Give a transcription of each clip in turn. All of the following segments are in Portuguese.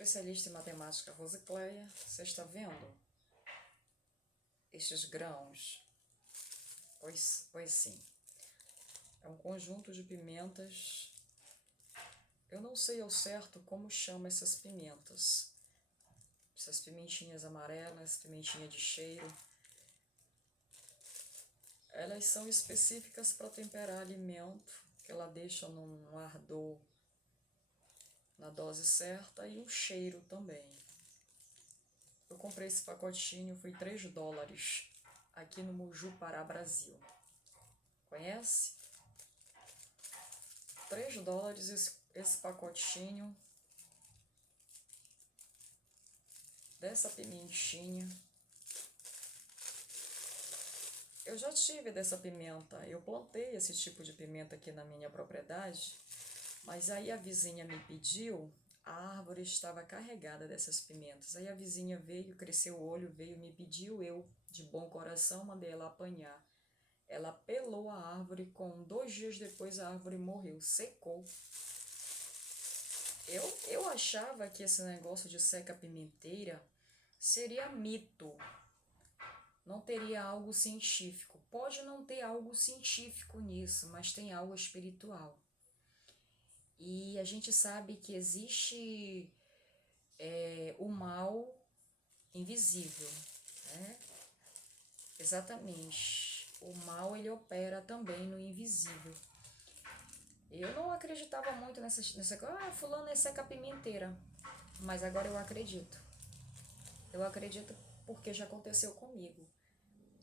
Especialista em matemática Rosicléia, você está vendo estes grãos? Pois sim, é um conjunto de pimentas. Eu não sei ao certo como chama essas pimentas. Essas pimentinhas amarelas, pimentinha de cheiro. Elas são específicas para temperar alimento, que ela deixa num ardor na dose certa e um cheiro também. Eu comprei esse pacotinho, foi $3 aqui no Moju Pará, Brasil. Conhece? $3 esse pacotinho dessa pimentinha. Eu já tive dessa pimenta, eu plantei esse tipo de pimenta aqui na minha propriedade, mas aí a vizinha me pediu, a árvore estava carregada dessas pimentas. Aí a vizinha veio, cresceu o olho, veio, me pediu, eu, de bom coração, mandei ela apanhar. Ela pelou a árvore, com 2 dias depois a árvore morreu, secou. Eu achava que esse negócio de seca-pimenteira seria mito, não teria algo científico. Pode não ter algo científico nisso, mas tem algo espiritual. E a gente sabe que existe o mal invisível, né? Exatamente. O mal, ele opera também no invisível. Eu não acreditava muito nessa coisa, fulano é seca-pimenteira. Mas agora eu acredito. Eu acredito porque já aconteceu comigo.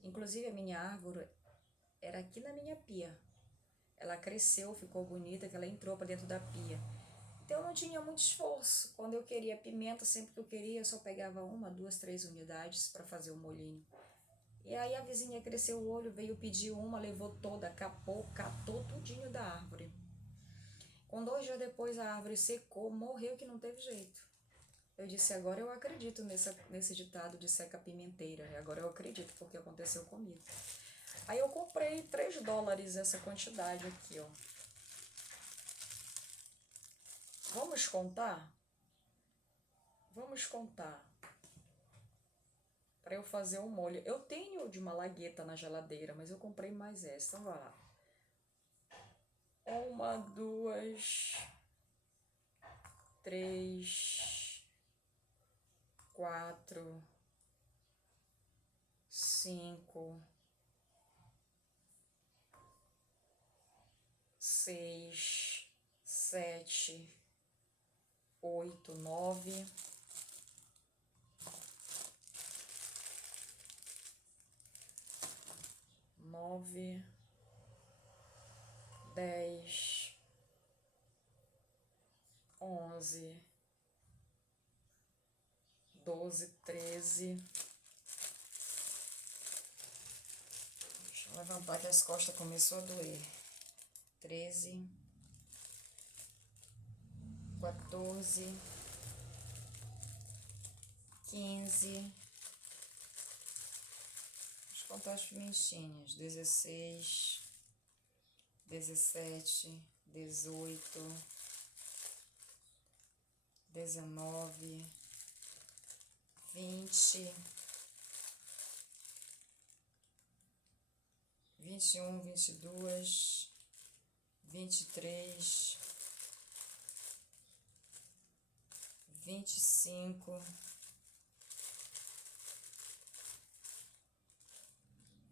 Inclusive a minha árvore era aqui na minha pia. Ela cresceu, ficou bonita, que ela entrou para dentro da pia. Então eu não tinha muito esforço. Quando eu queria pimenta, sempre que eu queria, eu só pegava 1, 2, 3 unidades para fazer o molhinho. E aí a vizinha cresceu o olho, veio pedir uma, levou toda, catou tudinho da árvore. Com 2 dias depois a árvore secou, morreu, que não teve jeito. Eu disse, agora eu acredito nesse ditado de seca-pimenteira. Agora eu acredito, porque aconteceu comigo. Aí eu comprei $3 essa quantidade aqui, ó. Vamos contar? Vamos contar. Para eu fazer um molho. Eu tenho de malagueta na geladeira, mas eu comprei mais essa. Então vai lá. 1, 2, 3, 4, 5, 6, 7, 8, 9, 10, 11, 12, 13. Deixa eu levantar que as costas começou a doer. 13, 14, 15. Deixa eu contar as pimentinhas. 16, 17, 18, 19, 20, 21, 22, 23, 25,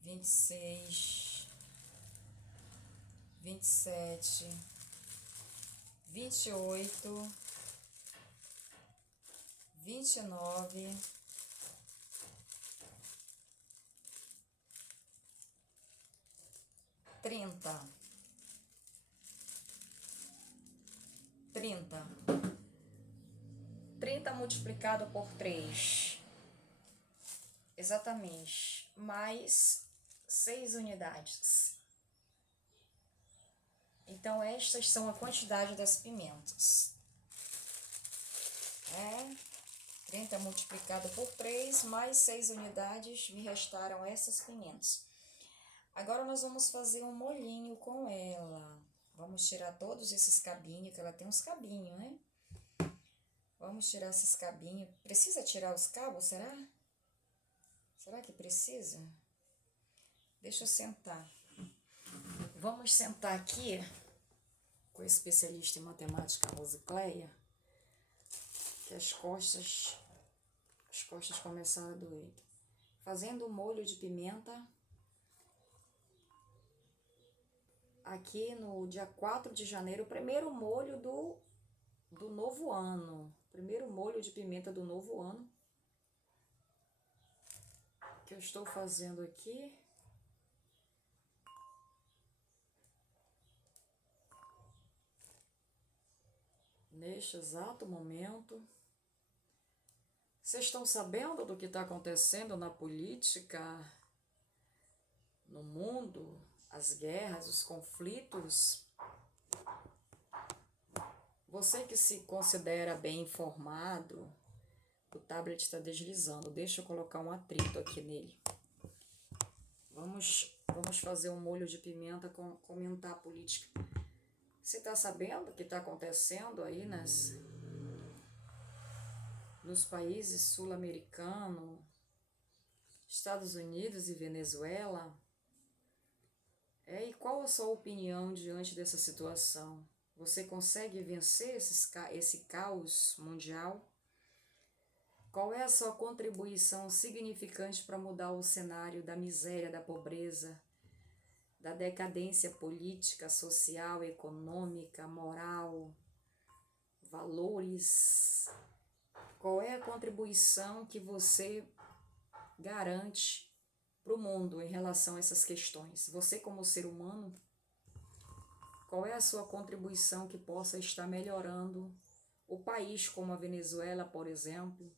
26, 27, 28, 29, 30, 30 multiplicado por 3, exatamente, mais 6 unidades. Então, estas são a quantidade das pimentas. 30 multiplicado por 3, mais 6 unidades, me restaram essas pimentas. Agora, nós vamos fazer um molhinho com ela. Vamos tirar todos esses cabinhos, que ela tem uns cabinhos, né? Vamos tirar esses cabinhos. Precisa tirar os cabos, será? Será que precisa? Deixa eu sentar. Vamos sentar aqui com a especialista em matemática Rosicléia, que as costas começaram a doer. Fazendo molho de pimenta aqui no dia 4 de janeiro, o primeiro molho do novo ano. Primeiro molho de pimenta do novo ano que eu estou fazendo aqui. Neste exato momento. Vocês estão sabendo do que está acontecendo na política, no mundo, as guerras, os conflitos? Você que se considera bem informado, o tablet está deslizando. Deixa eu colocar um atrito aqui nele. Vamos fazer um molho de pimenta, comentar a política. Você está sabendo o que está acontecendo aí nos países sul-americanos, Estados Unidos e Venezuela? E qual a sua opinião diante dessa situação? Você consegue vencer esse caos mundial? Qual é a sua contribuição significante para mudar o cenário da miséria, da pobreza, da decadência política, social, econômica, moral, valores? Qual é a contribuição que você garante para o mundo em relação a essas questões? Você, como ser humano, qual é a sua contribuição que possa estar melhorando o país, como a Venezuela, por exemplo?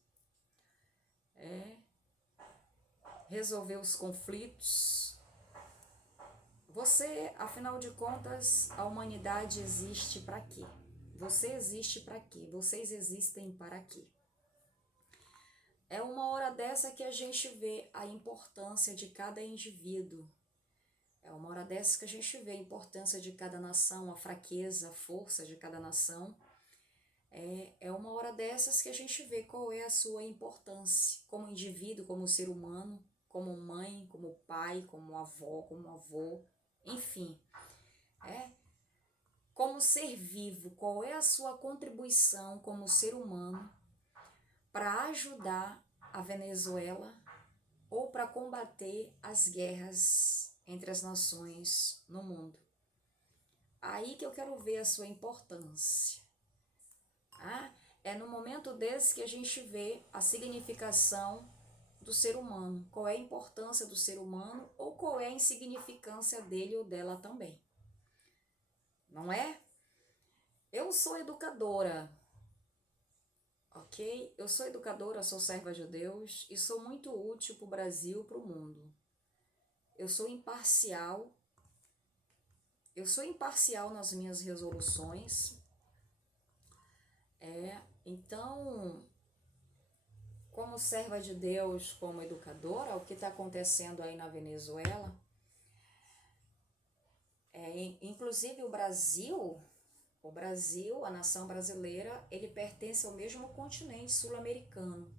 Resolver os conflitos. Você, afinal de contas, a humanidade existe para quê? Você existe para quê? Vocês existem para quê? É uma hora dessa que a gente vê a importância de cada indivíduo. É uma hora dessa que a gente vê a importância de cada nação, a fraqueza, a força de cada nação. É uma hora dessas que a gente vê qual é a sua importância como indivíduo, como ser humano, como mãe, como pai, como avó, como avô, enfim. Como ser vivo, qual é a sua contribuição como ser humano para ajudar a Venezuela ou para combater as guerras entre as nações no mundo? Aí que eu quero ver a sua importância. É no momento desse que a gente vê a significação do ser humano. Qual é a importância do ser humano ou qual é a insignificância dele ou dela também. Não é? Eu sou educadora, ok? Eu sou educadora, sou serva de Deus e sou muito útil para o Brasil, para o mundo. Eu sou imparcial nas minhas resoluções. Então, como serva de Deus, como educadora, o que está acontecendo aí na Venezuela, inclusive o Brasil, a nação brasileira, ele pertence ao mesmo continente sul-americano.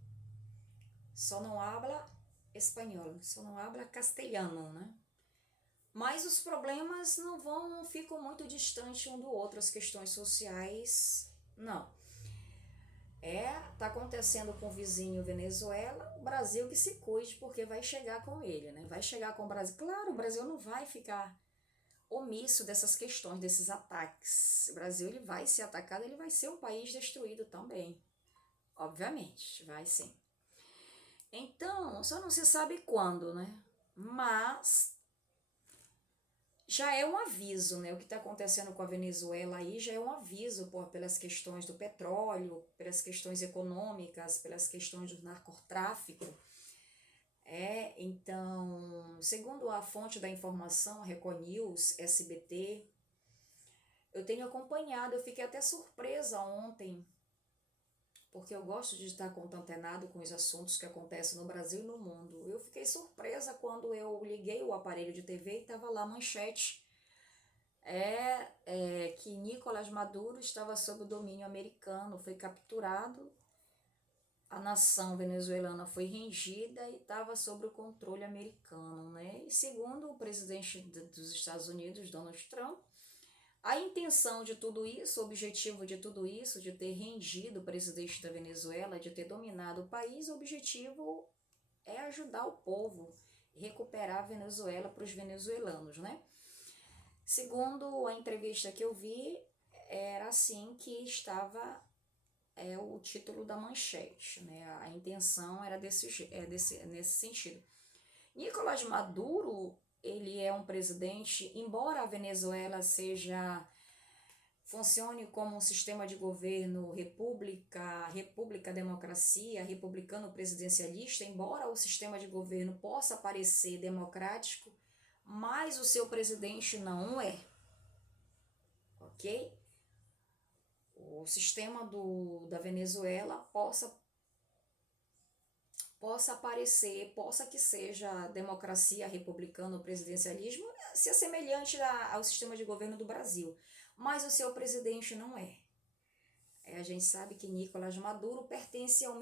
Só não habla espanhol, só não habla castelhano, né? Mas os problemas não ficam muito distantes um do outro, as questões sociais, não. Tá acontecendo com o vizinho Venezuela, o Brasil que se cuide, porque vai chegar com ele, né? Vai chegar com o Brasil. Claro, o Brasil não vai ficar omisso dessas questões, desses ataques. O Brasil, ele vai ser atacado, ele vai ser um país destruído também. Obviamente, vai sim. Então, só não se sabe quando, né? Mas já é um aviso, né? O que está acontecendo com a Venezuela aí já é um aviso pelas questões do petróleo, pelas questões econômicas, pelas questões do narcotráfico. Então, segundo a fonte da informação, a Record News, SBT, eu tenho acompanhado, eu fiquei até surpresa ontem, porque eu gosto de estar contemplado com os assuntos que acontecem no Brasil e no mundo. Eu fiquei surpresa quando eu liguei o aparelho de TV e estava lá a manchete. é que Nicolás Maduro estava sob o domínio americano, foi capturado, a nação venezuelana foi rendida e estava sob o controle americano, né? E segundo o presidente dos Estados Unidos, Donald Trump, a intenção de tudo isso, o objetivo de tudo isso, de ter rendido o presidente da Venezuela, de ter dominado o país, o objetivo é ajudar o povo, recuperar a Venezuela para os venezuelanos, né? Segundo a entrevista que eu vi, era assim que estava o título da manchete, né? A intenção era nesse sentido. Nicolás Maduro, ele é um presidente, embora a Venezuela funcione como um sistema de governo república democracia, republicano presidencialista, embora o sistema de governo possa parecer democrático, mas o seu presidente não é, ok? O sistema da Venezuela possa aparecer, possa que seja democracia, republicano, presidencialismo, se assemelhante ao sistema de governo do Brasil, mas o seu presidente não é. A gente sabe que Nicolás Maduro pertence à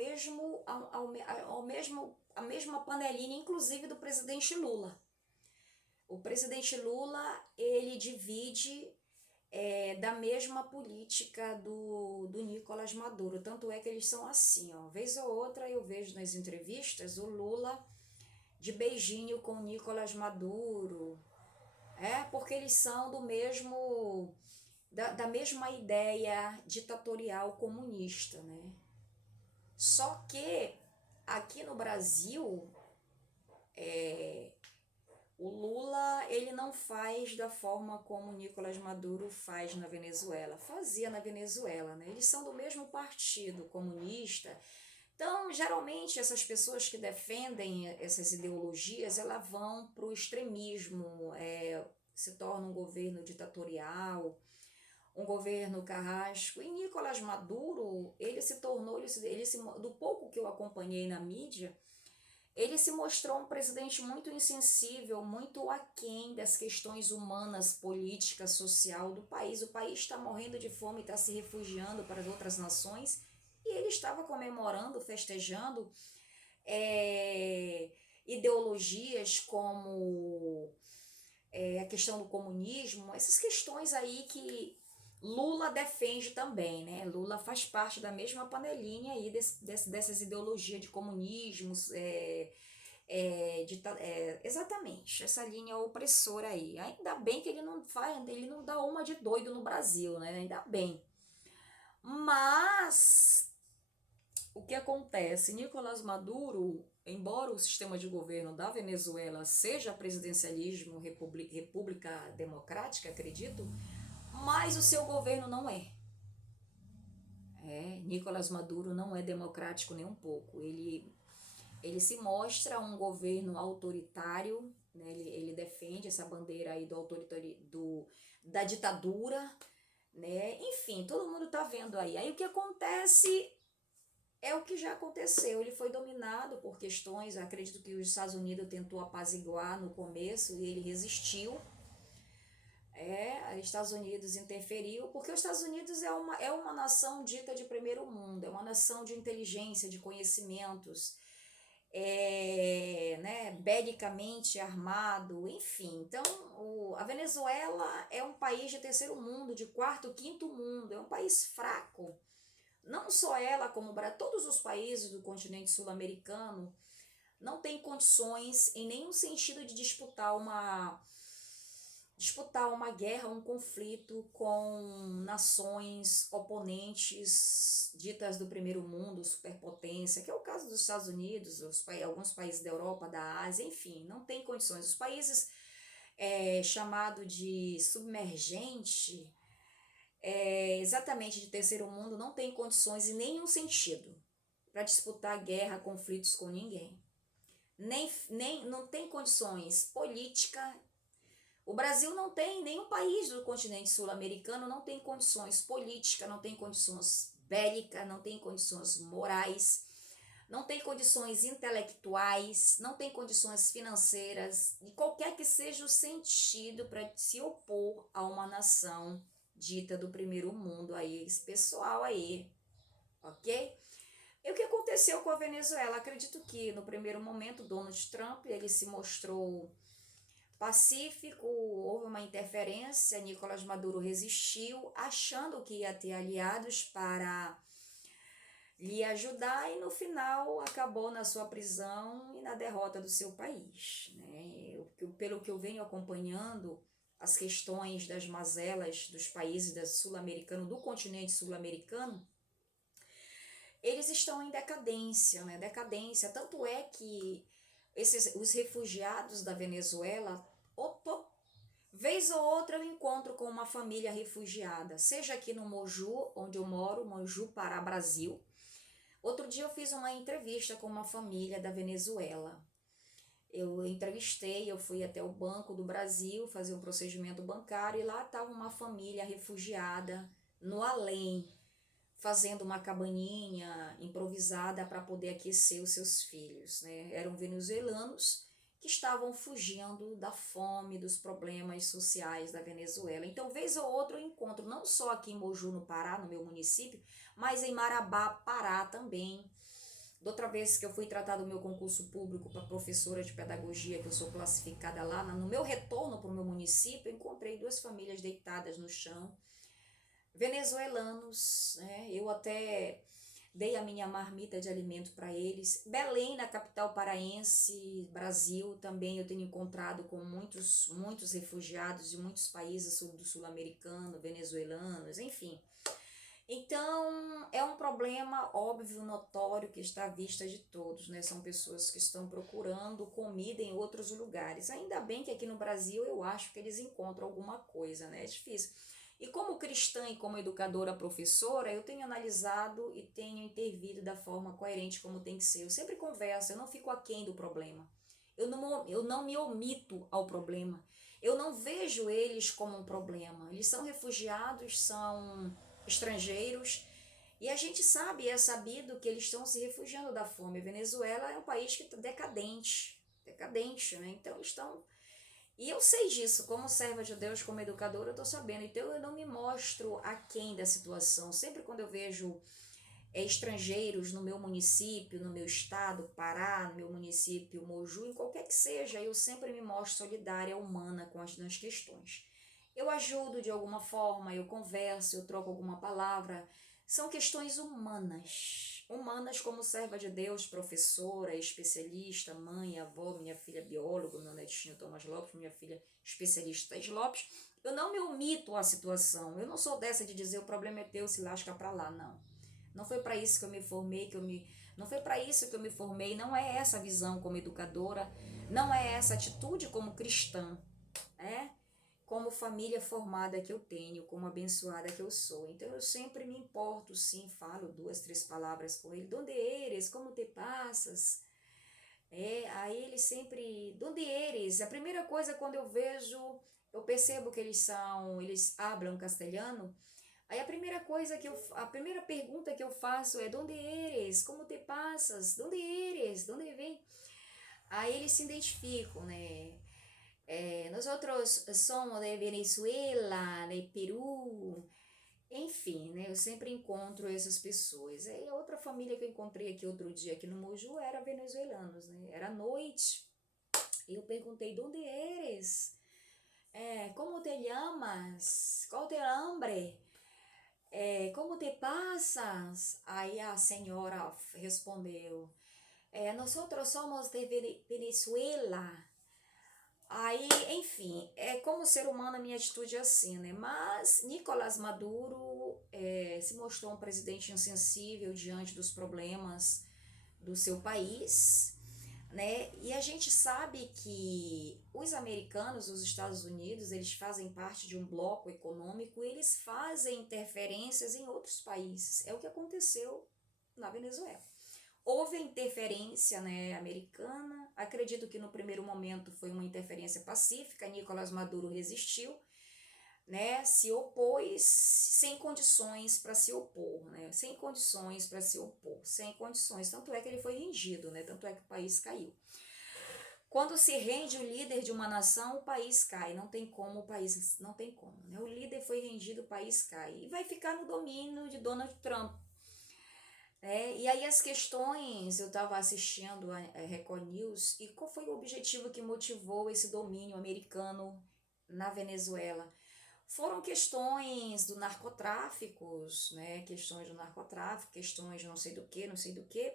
mesma panelinha, inclusive do presidente Lula. O presidente Lula, ele divide da mesma política do Nicolás Maduro, tanto é que eles são assim, ó, vez ou outra eu vejo nas entrevistas o Lula de beijinho com o Nicolás Maduro, porque eles são da mesma ideia ditatorial comunista, né? Só que aqui no Brasil, o Lula, ele não faz da forma como o Nicolás Maduro faz na Venezuela, fazia na Venezuela, né? Eles são do mesmo partido comunista. Então, geralmente, essas pessoas que defendem essas ideologias, elas vão para o extremismo, se torna um governo ditatorial, um governo carrasco. E Nicolás Maduro, ele se tornou, do pouco que eu acompanhei na mídia, ele se mostrou um presidente muito insensível, muito aquém das questões humanas, políticas, social do país. O país está morrendo de fome, está se refugiando para as outras nações, e ele estava comemorando, festejando ideologias como a questão do comunismo, essas questões aí que Lula defende também, né? Lula faz parte da mesma panelinha aí dessas ideologias de comunismo, exatamente, essa linha opressora aí. Ainda bem que ele não dá uma de doido no Brasil, né? Ainda bem. Mas o que acontece? Nicolás Maduro, embora o sistema de governo da Venezuela seja presidencialismo, república democrática, acredito, mas o seu governo não é. Nicolás Maduro não é democrático nem um pouco. Ele se mostra um governo autoritário, né? Ele defende essa bandeira aí da ditadura, né? Enfim, todo mundo tá vendo aí. Aí o que acontece é o que já aconteceu. Ele foi dominado por questões, acredito que os Estados Unidos tentou apaziguar no começo e ele resistiu. Os Estados Unidos interferiu, porque os Estados Unidos é uma nação dita de primeiro mundo, é uma nação de inteligência, de conhecimentos, né, belicamente armado, enfim. Então, a Venezuela é um país de terceiro mundo, de quarto, quinto mundo, é um país fraco. Não só ela, como todos os países do continente sul-americano não têm condições em nenhum sentido de disputar uma guerra, um conflito com nações oponentes ditas do primeiro mundo, superpotência, que é o caso dos Estados Unidos, alguns países da Europa, da Ásia, enfim, não tem condições. Os países chamado de submergente, exatamente de terceiro mundo, não tem condições em nenhum sentido para disputar guerra, conflitos com ninguém. Não tem condições política. O Brasil não tem, nenhum país do continente sul-americano não tem condições políticas, não tem condições bélicas, não tem condições morais não tem condições intelectuais, não tem condições financeiras, de qualquer que seja o sentido para se opor a uma nação dita do primeiro mundo aí, esse pessoal aí, ok? E o que aconteceu com a Venezuela? Acredito que no primeiro momento Donald Trump ele se mostrou pacífico, houve uma interferência, Nicolás Maduro resistiu, achando que ia ter aliados para lhe ajudar e no final acabou na sua prisão e na derrota do seu país, né? Pelo que eu venho acompanhando, as questões das mazelas dos países sul-americanos, do continente sul-americano, eles estão em decadência, né? Decadência, tanto é que os refugiados da Venezuela, vez ou outra eu encontro com uma família refugiada, seja aqui no Moju, onde eu moro, Moju, Pará, Brasil. Outro dia eu fiz uma entrevista com uma família da Venezuela. Eu entrevistei, eu fui até o Banco do Brasil fazer um procedimento bancário e lá estava uma família refugiada no além, fazendo uma cabaninha improvisada para poder aquecer os seus filhos, né? Eram venezuelanos que estavam fugindo da fome, dos problemas sociais da Venezuela. Então, vez ou outra eu encontro, não só aqui em Moju, no Pará, no meu município, mas em Marabá, Pará também. Da outra vez que eu fui tratar do meu concurso público para professora de pedagogia, que eu sou classificada lá, no meu retorno para o meu município, eu encontrei 2 famílias deitadas no chão, venezuelanos, né? Eu até dei a minha marmita de alimento para eles. Belém, na capital paraense, Brasil, também eu tenho encontrado com muitos refugiados de muitos países do sul-americano, venezuelanos, enfim. Então, é um problema óbvio, notório, que está à vista de todos, né? São pessoas que estão procurando comida em outros lugares. Ainda bem que aqui no Brasil eu acho que eles encontram alguma coisa, né? É difícil. E como cristã e como educadora, professora, eu tenho analisado e tenho intervido da forma coerente como tem que ser. Eu sempre converso, eu não fico aquém do problema. Eu não me omito ao problema. Eu não vejo eles como um problema. Eles são refugiados, são estrangeiros, e a gente sabe, é sabido que eles estão se refugiando da fome. A Venezuela é um país que está decadente, né? Então estão. E eu sei disso, como serva de Deus, como educadora, eu estou sabendo. Então eu não me mostro aquém da situação. Sempre quando eu vejo estrangeiros no meu município, no meu estado, Pará, no meu município, Moju, em qualquer que seja, eu sempre me mostro solidária, humana com as questões. Eu ajudo de alguma forma, eu converso, eu troco alguma palavra. São questões humanas. Humanas como serva de Deus, professora, especialista, mãe, avó, minha filha bióloga, meu netinho Thomas Lopes, minha filha especialista Thais Lopes. Eu não me omito à situação. Eu não sou dessa de dizer o problema é teu, se lasca pra lá, não. Não foi para isso que eu me formei, não foi para isso que eu me formei, não é essa a visão como educadora, não é essa atitude como cristã, né? Como família formada que eu tenho, como abençoada que eu sou. Então eu sempre me importo, sim, falo 2, 3 palavras com ele. Donde eres? Como te passas? Aí ele sempre, donde eres? A primeira coisa quando eu vejo, eu percebo que eles hablam castelhano. Aí a primeira pergunta que eu faço é donde eres? Como te passas? Donde eres? Donde vem? Aí eles se identificam, né? Nós outros somos de Venezuela, de Peru, enfim, né? Eu sempre encontro essas pessoas. E a outra família que eu encontrei aqui outro dia aqui no Moju era venezuelanos, né? Era noite. E eu perguntei, ¿dónde eres? Como te llamas? Qual te hambre? Como te passas? Aí a senhora respondeu, nós somos de Venezuela. Aí, enfim, como ser humano a minha atitude é assim, né? Mas Nicolás Maduro se mostrou um presidente insensível diante dos problemas do seu país, né? E a gente sabe que os americanos, os Estados Unidos, eles fazem parte de um bloco econômico e eles fazem interferências em outros países. É o que aconteceu na Venezuela. Houve interferência, né, americana, acredito que no primeiro momento foi uma interferência pacífica, Nicolás Maduro resistiu, né, se opôs sem condições para se opor, né, sem condições para se opor, sem condições, tanto é que ele foi rendido, né, tanto é que o país caiu. Quando se rende o líder de uma nação, o país cai, não tem como, o país não tem como, né, o líder foi rendido, o país cai, e vai ficar no domínio de Donald Trump. E aí as questões, eu estava assistindo a Record News, e qual foi o objetivo que motivou esse domínio americano na Venezuela? Foram questões do narcotráficos, né? Questões do narcotráfico, questões de não sei do que, não sei do que.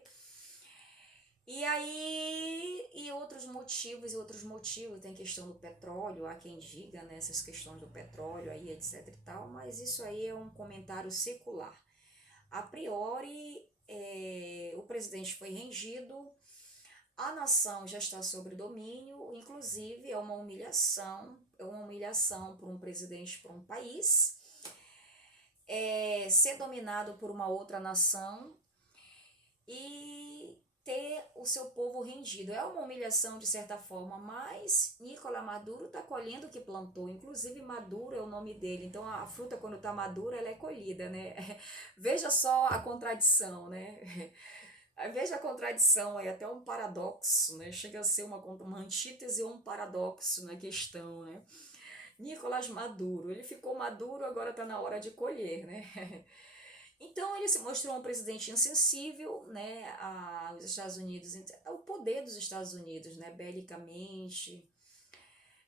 E aí, e outros motivos, tem questão do petróleo, há quem diga, né, essas questões do petróleo aí, etc e tal, mas isso aí é um comentário secular. A priori, o presidente foi rendido, a nação já está sob domínio, inclusive é uma humilhação para um presidente, para um país, ser dominado por uma outra nação e ter o seu povo rendido. É uma humilhação de certa forma, mas Nicolás Maduro está colhendo o que plantou, inclusive Maduro é o nome dele, então a fruta quando está madura ela é colhida, né? Veja só a contradição, né? Veja a contradição, é até um paradoxo, né? Chega a ser uma antítese ou um paradoxo na questão, né? Nicolás Maduro, ele ficou maduro, agora está na hora de colher, né? Então ele se mostrou um presidente insensível, né, aos Estados Unidos, ao poder dos Estados Unidos, né, belicamente.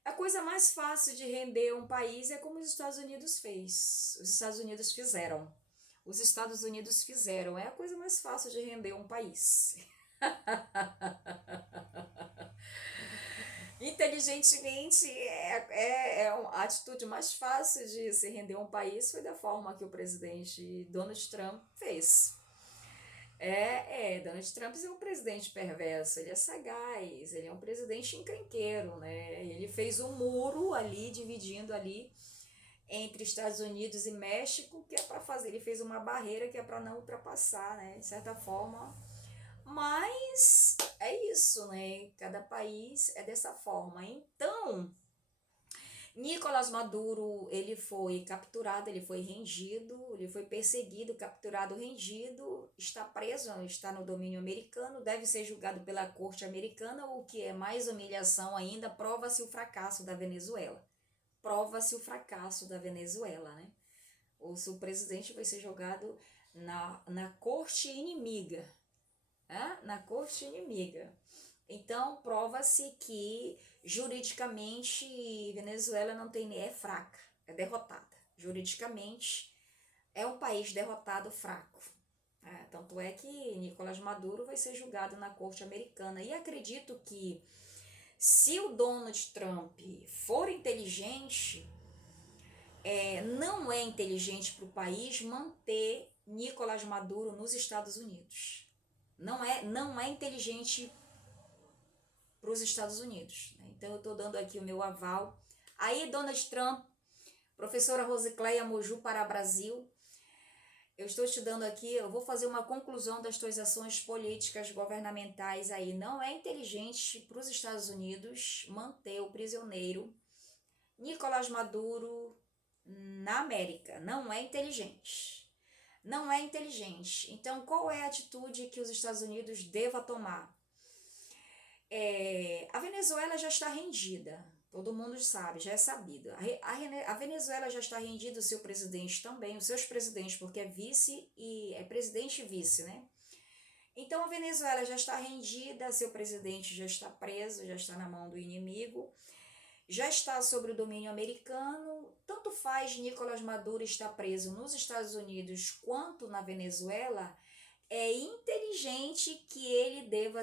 A coisa mais fácil de render um país é como os Estados Unidos fez. Os Estados Unidos fizeram. Os Estados Unidos fizeram. É a coisa mais fácil de render um país. Inteligentemente, a atitude mais fácil de se render um país foi da forma que o presidente Donald Trump fez. Donald Trump é um presidente perverso, ele é sagaz, ele é um presidente encrenqueiro, né? Ele fez um muro ali, dividindo ali entre Estados Unidos e México, que é para fazer, ele fez uma barreira que é para não ultrapassar, né? De certa forma. Mas é isso, né? Cada país é dessa forma. Então, Nicolás Maduro, ele foi capturado, ele foi rendido, ele foi perseguido, capturado, rendido, está preso, está no domínio americano, deve ser julgado pela corte americana, o que é mais humilhação ainda, prova-se o fracasso da Venezuela. Prova-se o fracasso da Venezuela, né? Ou se o presidente vai ser julgado na corte inimiga, né? Na corte inimiga. Então, prova-se que juridicamente Venezuela não tem, é fraca, é derrotada. Juridicamente é um país derrotado, fraco. Tanto é que Nicolás Maduro vai ser julgado na corte americana. E acredito que se o Donald Trump for inteligente, não é inteligente para o país manter Nicolás Maduro nos Estados Unidos. Não é inteligente para os Estados Unidos. Então eu estou dando aqui o meu aval. Aí Donald Trump, professora Rosicléia Moju para Brasil, eu estou te dando aqui, eu vou fazer uma conclusão das tuas ações políticas governamentais aí. Não é inteligente para os Estados Unidos manter o prisioneiro Nicolás Maduro na América. Não é inteligente. Não é inteligente. Então, qual é a atitude que os Estados Unidos deva tomar? A Venezuela já está rendida, todo mundo sabe, já é sabido. A Venezuela já está rendida, o seu presidente também, os seus presidentes, porque é vice e é presidente e vice, né? Então a Venezuela já está rendida, seu presidente já está preso, já está na mão do inimigo, já está sob o domínio americano. Tanto faz Nicolás Maduro estar preso nos Estados Unidos quanto na Venezuela. É inteligente que ele deva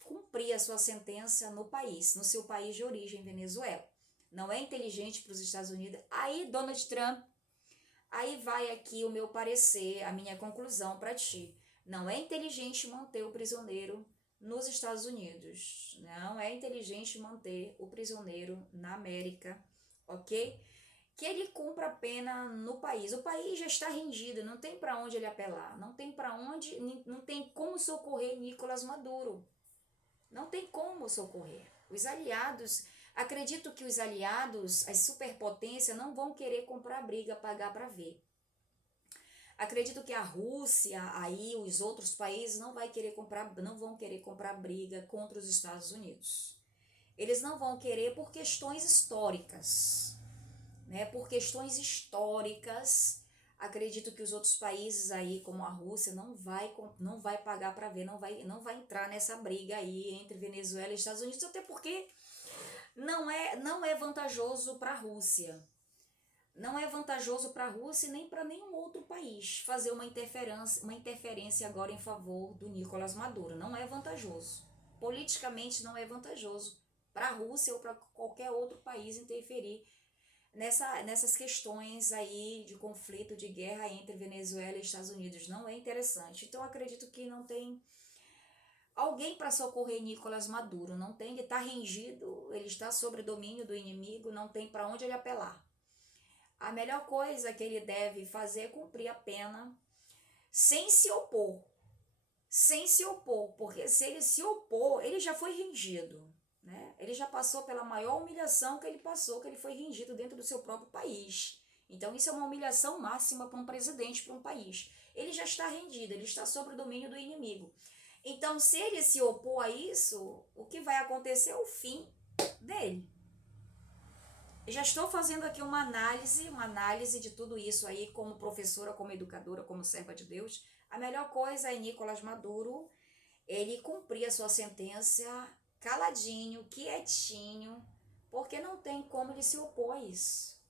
cumprir a sua sentença no país, no seu país de origem, Venezuela. Não é inteligente para os Estados Unidos. Aí, Donald Trump, aí vai aqui o meu parecer, a minha conclusão para ti. Não é inteligente manter o prisioneiro nos Estados Unidos. Não é inteligente manter o prisioneiro na América, ok? Que ele cumpra a pena no país. O país já está rendido, não tem para onde ele apelar, não tem para onde, não tem como socorrer Nicolás Maduro. Não tem como socorrer. Os aliados, Acredito que os aliados, as superpotências, não vão querer comprar briga, pagar para ver. Acredito que a Rússia, aí os outros países não vão querer comprar briga contra os Estados Unidos. Eles não vão querer por questões históricas, né? Por questões históricas, acredito que os outros países aí, como a Rússia, não vai pagar para ver, não vai entrar nessa briga aí entre Venezuela e Estados Unidos, até porque não é vantajoso para a Rússia. Não é vantajoso para a Rússia nem para nenhum outro país fazer uma interferência agora em favor do Nicolás Maduro. Não é vantajoso. Politicamente não é vantajoso para a Rússia ou para qualquer outro país interferir nessas questões aí de conflito, de guerra entre Venezuela e Estados Unidos. Não é interessante. Então acredito que não tem alguém para socorrer Nicolás Maduro. Não tem, ele está rendido, ele está sob domínio do inimigo, não tem para onde ele apelar. A melhor coisa que ele deve fazer é cumprir a pena sem se opor. Sem se opor, porque se ele se opor, ele já foi rendido, né? Ele já passou pela maior humilhação que ele passou, que ele foi rendido dentro do seu próprio país. Então isso é uma humilhação máxima para um presidente, para um país. Ele já está rendido, ele está sob o domínio do inimigo. Então se ele se opor a isso, o que vai acontecer é o fim dele. Eu já estou fazendo aqui uma análise de tudo isso aí, como professora, como educadora, como serva de Deus. A melhor coisa é Nicolás Maduro, ele cumprir a sua sentença caladinho, quietinho, porque não tem como ele se opor a isso.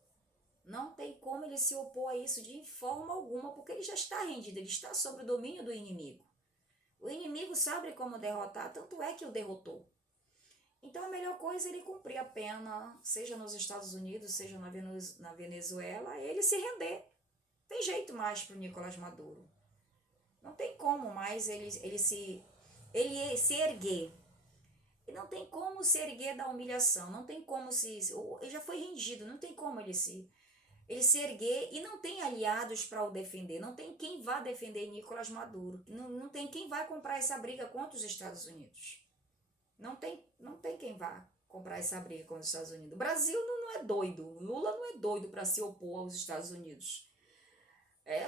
Não tem como ele se opor a isso de forma alguma, porque ele já está rendido, ele está sob o domínio do inimigo. O inimigo sabe como derrotar, tanto é que o derrotou. Então a melhor coisa é ele cumprir a pena, seja nos Estados Unidos, seja na Venezuela, ele se render. Tem jeito mais para o Nicolás Maduro. Não tem como mais ele se erguer. E não tem como se erguer da humilhação, não tem como ele já foi rendido, não tem como ele se erguer e não tem aliados para o defender, não tem quem vá defender Nicolás Maduro, não tem quem vai comprar essa briga contra os Estados Unidos. Não tem quem vá comprar essa briga com os Estados Unidos. O Brasil não é doido. Lula não é doido para se opor aos Estados Unidos.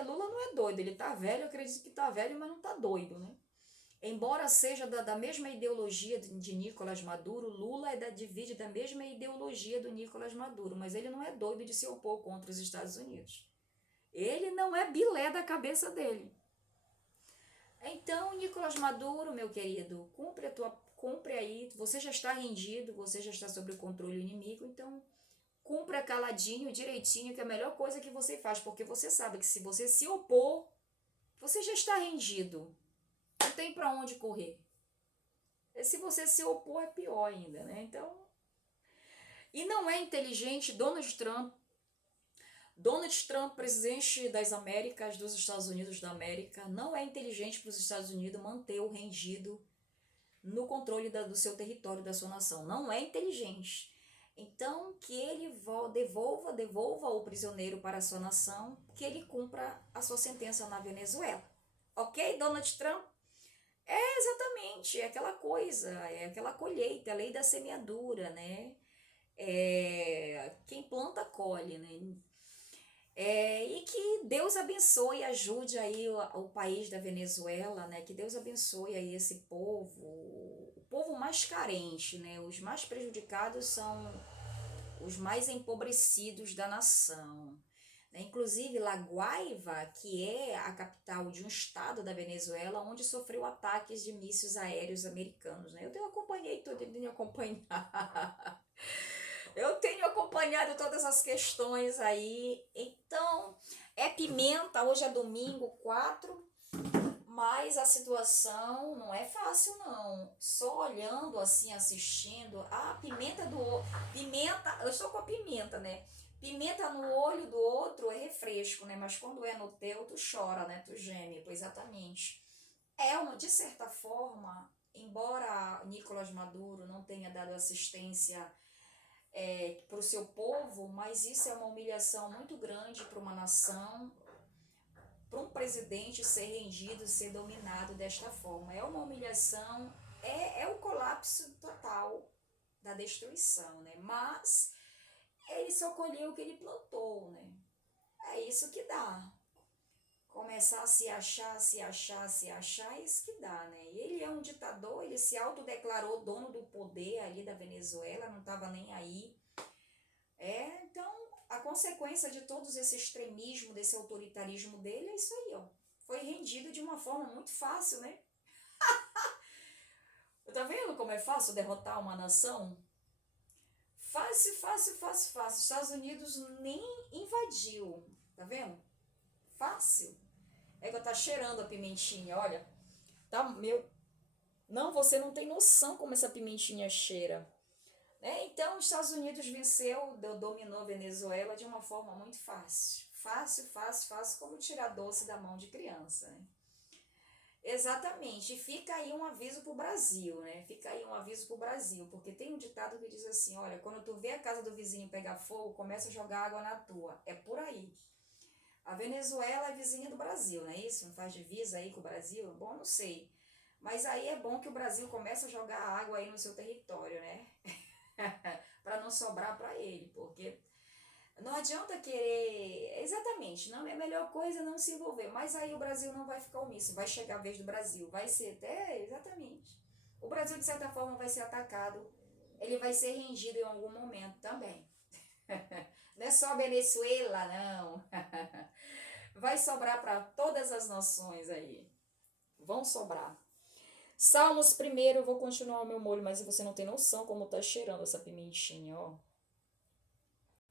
Lula não é doido. Ele tá velho, eu acredito que tá velho, mas não tá doido, né? Embora seja da mesma ideologia de Nicolás Maduro, Lula divide da mesma ideologia do Nicolás Maduro, mas ele não é doido de se opor contra os Estados Unidos. Ele não é bilé da cabeça dele. Então, Nicolás Maduro, meu querido, cumpre aí, você já está rendido, você já está sob o controle inimigo, então cumpra caladinho, direitinho, que é a melhor coisa que você faz, porque você sabe que se você se opor, você já está rendido, não tem para onde correr. E se você se opor, é pior ainda, né? Então, e não é inteligente Donald Trump, presidente das Américas, dos Estados Unidos da América, não é inteligente para os Estados Unidos manter o rendido no controle do seu território, da sua nação. Não é inteligente. Então, que ele devolva o prisioneiro para a sua nação, que ele cumpra a sua sentença na Venezuela. Ok, Donald Trump? É exatamente, é aquela coisa, é aquela colheita, a lei da semeadura, né? Quem planta, colhe, né? E que Deus abençoe e ajude aí o país da Venezuela, né? Que Deus abençoe aí esse povo, o povo mais carente, né? Os mais prejudicados são os mais empobrecidos da nação. Inclusive La Guaiva, que é a capital de um estado da Venezuela, onde sofreu ataques de mísseis aéreos americanos, né? Eu tenho acompanhado Eu tenho acompanhado todas as questões aí. Então, é pimenta, hoje é domingo 4, mas a situação não é fácil não. Só olhando assim, assistindo, pimenta, eu estou com a pimenta, né? Pimenta no olho do outro é refresco, né? Mas quando é no teu, tu chora, né? Tu geme, pois exatamente. De certa forma, embora Nicolás Maduro não tenha dado assistência para o seu povo, mas isso é uma humilhação muito grande para uma nação, para um presidente ser rendido, ser dominado desta forma. É uma humilhação, é o colapso total da destruição, né? Mas ele só colheu o que ele plantou, né? É isso que dá. Começar a se achar, se achar, se achar, é isso que dá, né? E ele é um ditador, ele se autodeclarou dono do poder ali da Venezuela, não estava nem aí. Então, a consequência de todos esse extremismo, desse autoritarismo dele é isso aí, ó. Foi rendido de uma forma muito fácil, né? Tá vendo como é fácil derrotar uma nação? Fácil, fácil, fácil, fácil. Os Estados Unidos nem invadiu, tá vendo? Fácil. É que tá cheirando a pimentinha, olha. Tá, meu. Não, você não tem noção como essa pimentinha cheira. Então, os Estados Unidos venceu, dominou a Venezuela de uma forma muito fácil. Fácil, fácil, fácil, como tirar doce da mão de criança, né? Exatamente. E fica aí um aviso pro Brasil, né? Fica aí um aviso pro Brasil, porque tem um ditado que diz assim, olha, quando tu vê a casa do vizinho pegar fogo, começa a jogar água na tua. É por aí. A Venezuela é vizinha do Brasil, não é isso? Não faz divisa aí com o Brasil? Bom, não sei. Mas aí é bom que o Brasil comece a jogar água aí no seu território, né? Para não sobrar para ele, porque não adianta querer. Exatamente, não é a melhor coisa não se envolver. Mas aí o Brasil não vai ficar omisso, vai chegar a vez do Brasil, vai ser até. Exatamente. O Brasil, de certa forma, vai ser atacado, ele vai ser rendido em algum momento também. Não é só a Venezuela, não. Vai sobrar para todas as nações aí. Vão sobrar. Salmos primeiro, eu vou continuar o meu molho, mas você não tem noção como tá cheirando essa pimentinha, ó.